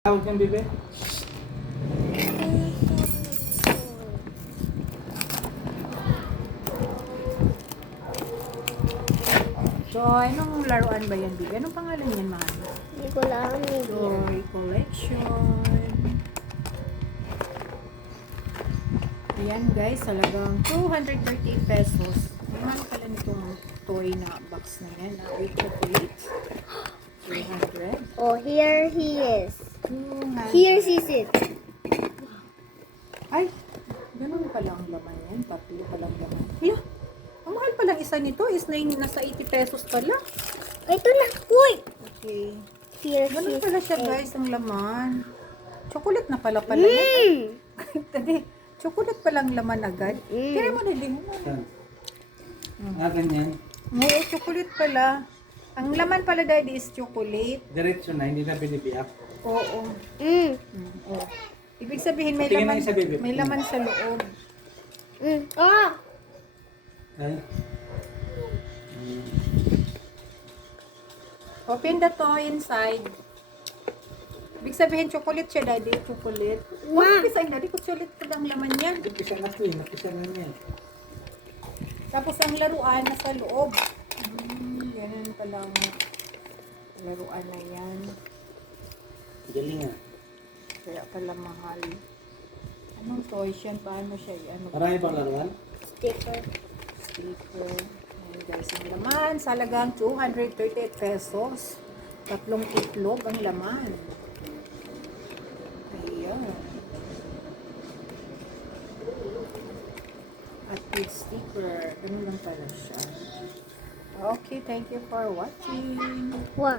Tawag niyang bebe? So, anong laruan ba yan, Bibi? Anong pangalan yan, mahal? Hindi ko alam. Toy collection. Ayan guys, talagang 238 pesos. Mahal pala nitong toy na box na yan. With chocolate. 300. Oh, here he is. 200. Here he sits. Ay, ganun pala ang laman yan. Tatlo palang laman. Yeah. Ang mahal palang isa nito is nasa 80 pesos pala. Ito na. Uy! Okay. Here Ganun he pala siya sits. guys, ang laman. Chocolate na pala yan. Tadi, chocolate palang laman agad. Kaya mo nilin mo. Saan? Ganyan. Oo, chocolate pala. Ang laman pala daddy is chocolate. Diretso na, hindi na binibiyak. Oo. Oo. Ibig sabihin may Tingin na laman, yung sa bebe. may laman sa loob. Ah! Ay. Open the toy inside. Ibig sabihin chocolate siya daddy, chocolate. Ma! Open daddy, chocolate pa ang laman niyan. Napisa na ito eh, napisa na niya. Tapos ang laruan nasa loob. Ganun pala ang laruan na yan. Galing ah. Kaya pala mahal. Anong toy siya? Paano siya? Ano? Marami bang laruan? Sticker. Sticker. Ayan guys, ang laman. Salagang 238 pesos. 3 itlog ang laman. Ayan. At with sticker. Ganun lang pala siya. Okay, thank you for watching. Wow.